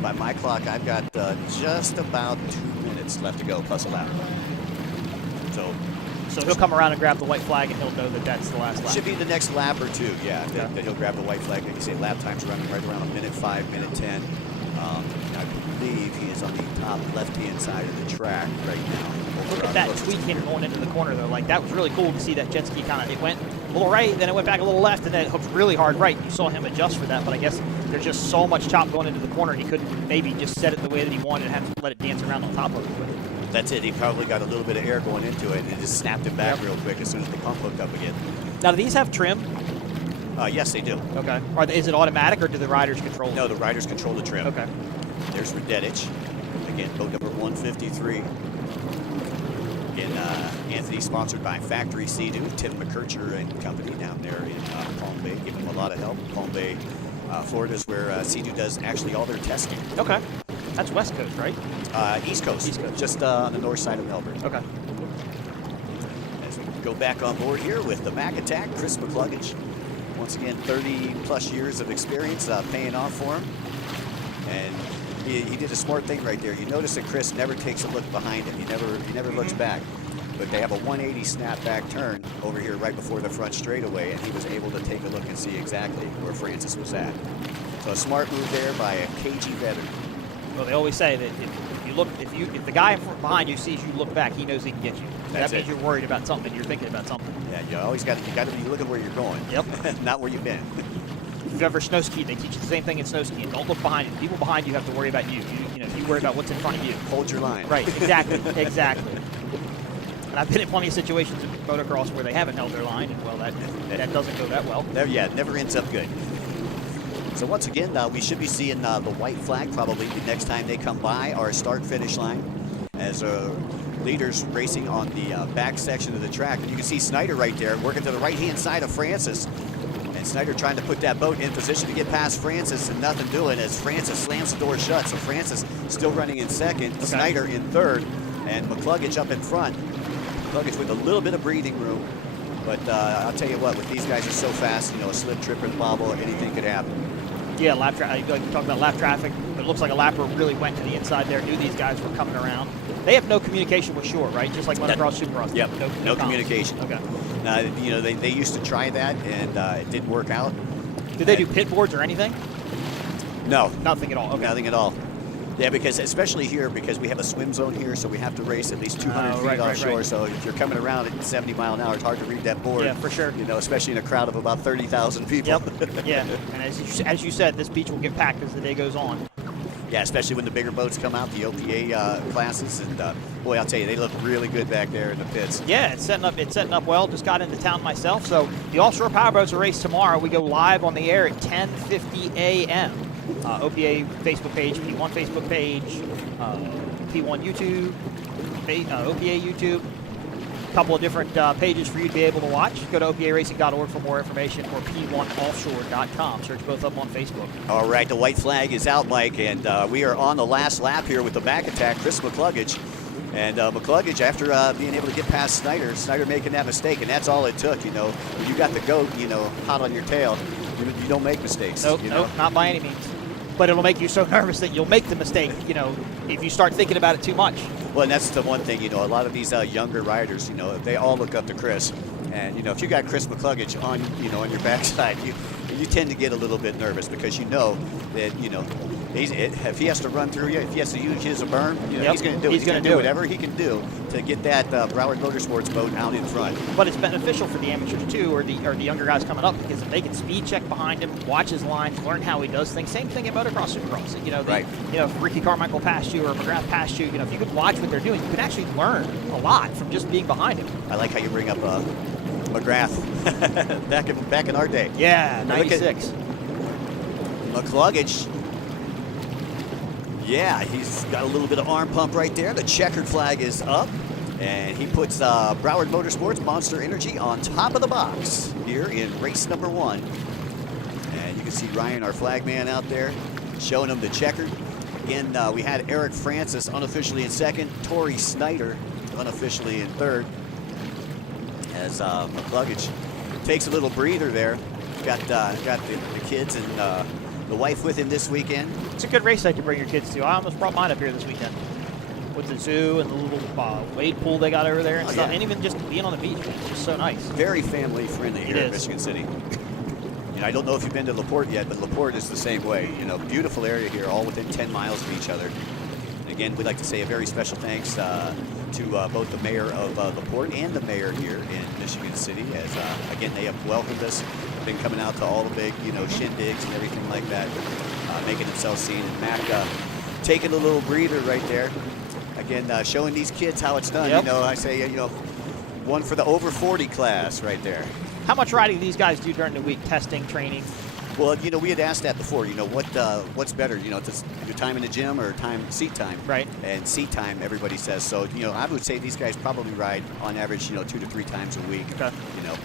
By my clock, I've got just about 2 minutes left to go, plus a lap. So he'll come around and grab the white flag, and he'll know that that's the last lap. Should be the next lap or 2, yeah. Okay. That he'll grab the white flag. Like you say, lap time's running right around a minute 5, minute 10. I believe he is on the top left-hand side of the track right now. Look at that tweak hitter going into the corner, though. Like, that was really cool to see that jet ski it went a little right, then it went back a little left, and then it hooked really hard right. You saw him adjust for that, but I guess there's just so much chop going into the corner, he couldn't maybe just set it the way that he wanted and have to let it dance around on top of it. That's it. He probably got a little bit of air going into it and just snapped it back real quick as soon as the pump hooked up again. Now, do these have trim? Yes, they do. Okay. Is it automatic, or do the riders control it? No, the riders control the trim. Okay. There's Radetich. Again, boat number 153. Again, Anthony, sponsored by Factory Sea-Doo, Tim McKercher and company down there in Palm Bay, giving them a lot of help. Palm Bay, Florida is where Sea-Doo does actually all their testing. Okay. That's West Coast, right? East Coast. East Coast. Just on the north side of Melbourne. Okay. As we go back on board here with the Mac Attack, Chris McCluggage. Once again, 30-plus years of experience paying off for him. And he did a smart thing right there. You notice that Chris never takes a look behind him. He never looks back. But they have a 180 snapback turn over here right before the front straightaway, and he was able to take a look and see exactly where Francis was at. So a smart move there by a cagey veteran. Well, they always say that if the guy behind you sees you look back, he knows he can get you. That's that means it. you're worried about something. You're thinking about something. Yeah, you always got to be looking where you're going. Yep. Not where you've been. If you've ever snow skied, they teach you the same thing in snow skiing. Don't look behind you. People behind you have to worry about you. You worry about what's in front of you. Hold your line. Right. Exactly. Exactly. And I've been in plenty of situations in motocross where they haven't held their line, and well, that doesn't go that well. Yeah, it never ends up good. So once again, we should be seeing the white flag probably the next time they come by our start-finish line as leaders racing on the back section of the track. And you can see Snyder right there working to the right-hand side of Francis. And Snyder trying to put that boat in position to get past Francis, and nothing doing as Francis slams the door shut. So Francis still running in second, Okay. Snyder in third, and McCluggage up in front. McCluggage with a little bit of breathing room. But I'll tell you what, with these guys are so fast, you know, a slip, trip, and bobble, anything could happen. Yeah, lap traffic. Like you talked about lap traffic. It looks like a lapper really went to the inside there, knew these guys were coming around. They have no communication with short, right? Just like motocross, supercross. Yep, no comms. communication. Okay. You know, they used to try that, and it didn't work out. Did they do pit boards or anything? No. Nothing at all. Okay. Nothing at all. Yeah, because especially here, because we have a swim zone here, so we have to race at least 200 feet offshore. Right. So if you're coming around at 70 mile an hour, it's hard to read that board. Yeah, for sure. You know, especially in a crowd of about 30,000 people. Yep. Yeah. And as you said, this beach will get packed as the day goes on. Yeah, especially when the bigger boats come out, the OPA classes, and boy, I'll tell you, they look really good back there in the pits. Yeah, it's setting up well. Just got into town myself. So the offshore powerboats will race tomorrow. We go live on the air at 10:50 a.m. OPA Facebook page, P1 Facebook page, P1 YouTube, OPA YouTube. A couple of different pages for you to be able to watch. Go to oparacing.org for more information, or p1offshore.com. Search both of them on Facebook. All right, the white flag is out, Mike, and we are on the last lap here with the back attack, Chris McCluggage. And McCluggage, after being able to get past Snyder making that mistake, and that's all it took. You know, when you got the goat, you know, hot on your tail, you don't make mistakes. Nope, not by any means. But it'll make you so nervous that you'll make the mistake, you know, if you start thinking about it too much. Well, and that's the one thing, you know, a lot of these younger riders, you know, they all look up to Chris. And, you know, if you got Chris McCluggage on, you know, on your backside, you tend to get a little bit nervous because you know that, you know, if he has to run through you, if he has to use his a berm, you know, he's going to do it. He's going to do whatever he can do to get that Broward Motorsports boat out in front. But it's beneficial for the amateurs too, or the younger guys coming up, because if they can speed check behind him, watch his lines, learn how he does things. Same thing in motocross, supercross. You know, you know, if Ricky Carmichael passed you or McGrath passed you, you know, if you could watch what they're doing, you can actually learn a lot from just being behind him. I like how you bring up McGrath back in our day. Yeah, 96. McCluggage. Yeah, he's got a little bit of arm pump right there. The checkered flag is up, and he puts Broward Motorsports Monster Energy on top of the box here in race number 1. And you can see Ryan, our flag man, out there showing him the checkered. Again, we had Eric Francis unofficially in second, Tori Snyder unofficially in third, as McCluggage takes a little breather there. Got the kids and the wife with him this weekend. It's a good race night to bring your kids to. I almost brought mine up here this weekend with the zoo and the little wade pool they got over there and stuff. Yeah. And even just being on the beach, it's just so nice. Very family friendly here in Michigan City. You know, I don't know if you've been to LaPorte yet, but LaPorte is the same way. You know, beautiful area here, all within 10 miles of each other. And again, we'd like to say a very special thanks to both the mayor of LaPorte and the mayor here in Michigan City, as again, they have welcomed us. Been coming out to all the big, you know, shindigs and everything like that, making themselves seen. And Mac taking a little breather right there. Again, showing these kids how it's done. Yep. You know, I say, you know, one for the over 40 class right there. How much riding do these guys do during the week? Testing, training? Well, you know, we had asked that before. You know, what's better? You know, your time in the gym or seat time? Right. And seat time, everybody says. So, you know, I would say these guys probably ride on average, you know, 2 to 3 times a week. Okay. You know.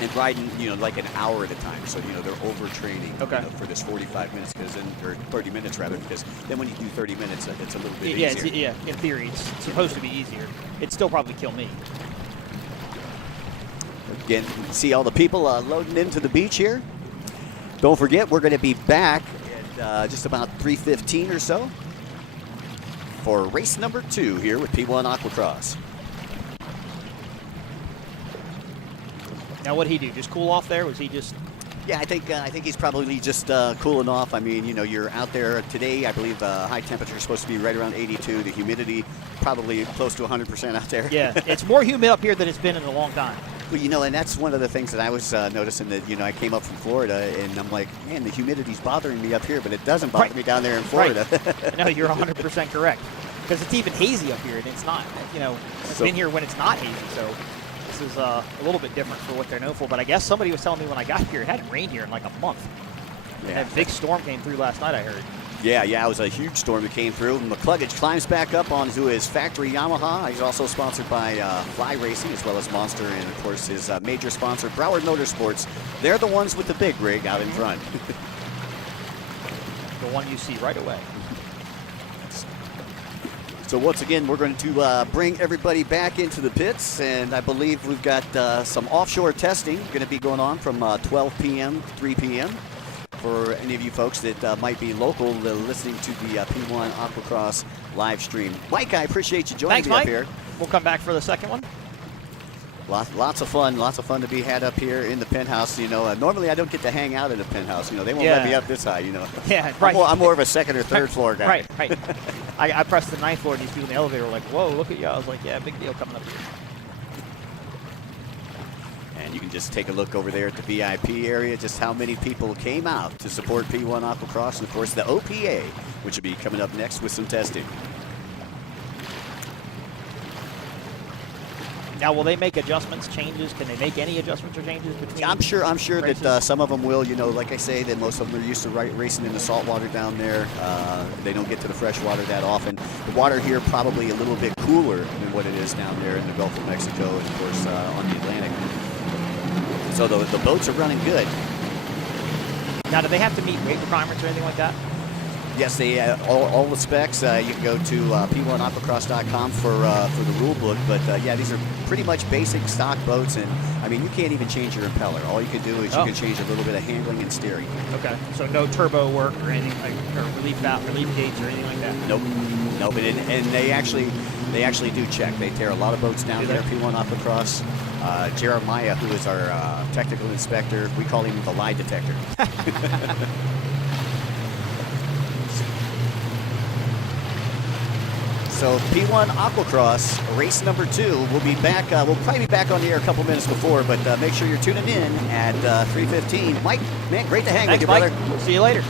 And riding, you know, like an hour at a time. So, you know, they're overtraining you know, for this 45 minutes, or 30 minutes rather, because then when you do 30 minutes, it's a little bit easier. In theory, it's supposed to be easier. It'd still probably kill me. Again, you can see all the people loading into the beach here. Don't forget, we're going to be back at just about 3:15 or so for race number 2 here with P1 Aquacross. Now, what did he do? Just cool off there? Was he just? Yeah, I think he's probably just cooling off. I mean, you know, you're out there today. I believe high temperature is supposed to be right around 82. The humidity probably close to 100% out there. Yeah, it's more humid up here than it's been in a long time. Well, you know, and that's one of the things that I was noticing, that, you know, I came up from Florida, and I'm like, man, the humidity's bothering me up here, but it doesn't bother me down there in Florida. Right. No, you're 100% correct. Because it's even hazy up here, and it's not. You know, I've been here when it's not hazy, so this is a little bit different for what they're known for. But I guess somebody was telling me when I got here, it hadn't rained here in like a month. Yeah. And that big storm came through last night, I heard. Yeah, it was a huge storm that came through. McCluggage climbs back up onto his factory Yamaha. He's also sponsored by Fly Racing as well as Monster, and of course his major sponsor, Broward Motorsports. They're the ones with the big rig out in front. The one you see right away. So once again, we're going to bring everybody back into the pits, and I believe we've got some offshore testing going to be going on from 12 p.m. to 3 p.m. for any of you folks that might be local listening to the P1 Aquacross live stream. Mike, I appreciate you joining Thanks, me Mike. up here. We'll come back for the second one. Lots of fun to be had up here in the penthouse. You know, normally I don't get to hang out in the penthouse. You know, they won't let me up this high. You know, Yeah, right. I'm more of a second or third floor guy. Right. I pressed the 9th floor, and these people in the elevator were like, "Whoa, look at you!" I was like, "Yeah, big deal coming up here." And you can just take a look over there at the VIP area, just how many people came out to support P1 Aquacross, and of course the OPA, which will be coming up next with some testing. Now, will they make adjustments, changes? Can they make any adjustments or changes between? I'm sure races? that some of them will. You know, like I say, that most of them are used to racing in the salt water down there. They don't get to the fresh water that often. The water here probably a little bit cooler than what it is down there in the Gulf of Mexico and, of course, on the Atlantic. So the boats are running good. Now, do they have to meet weight requirements or anything like that? Yes, they all the specs. You can go to p1aquacross.com for the rule book. But yeah, these are pretty much basic stock boats, and I mean you can't even change your impeller. All you can do is you can change a little bit of handling and steering. Okay, so no turbo work or anything like, or relief gates or anything like that. Nope. And they actually do check. They tear a lot of boats down there. P1 Aquacross. Jeremiah, who is our technical inspector, we call him the lie detector. So P1 Aquacross, race number 2. We'll be back. We'll probably be back on the air a couple minutes before, but make sure you're tuning in at 3:15. Mike, man, great to hang with you, Mike. brother. We'll see you later.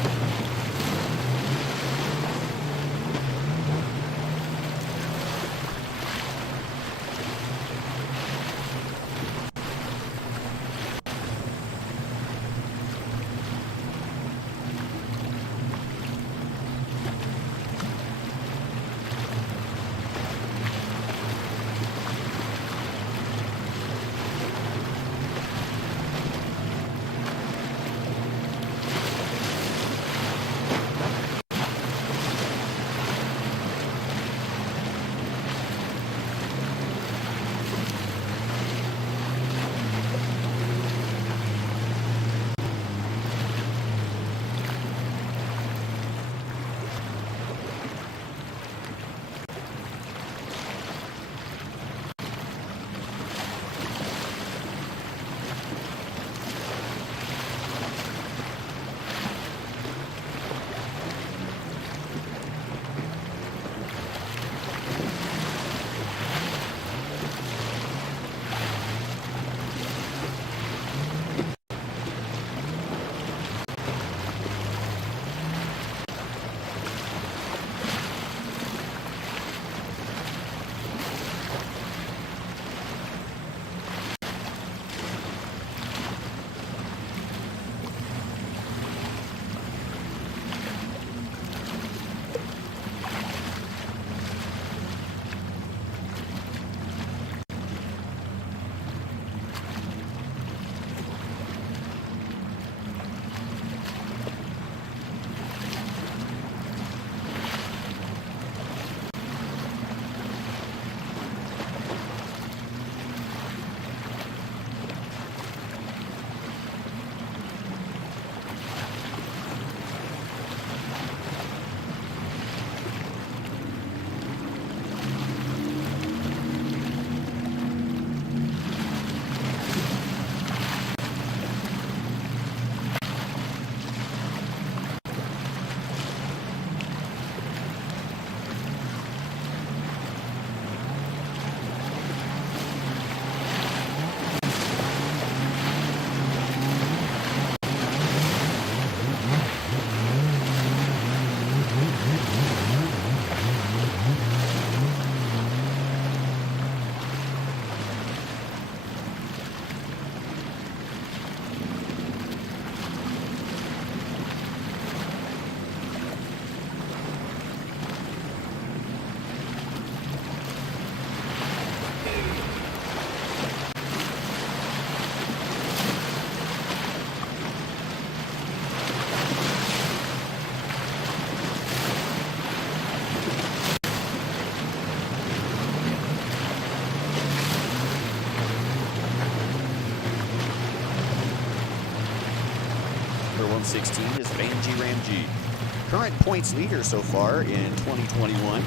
116 is Vanji Ramji. Current points leader so far in 2021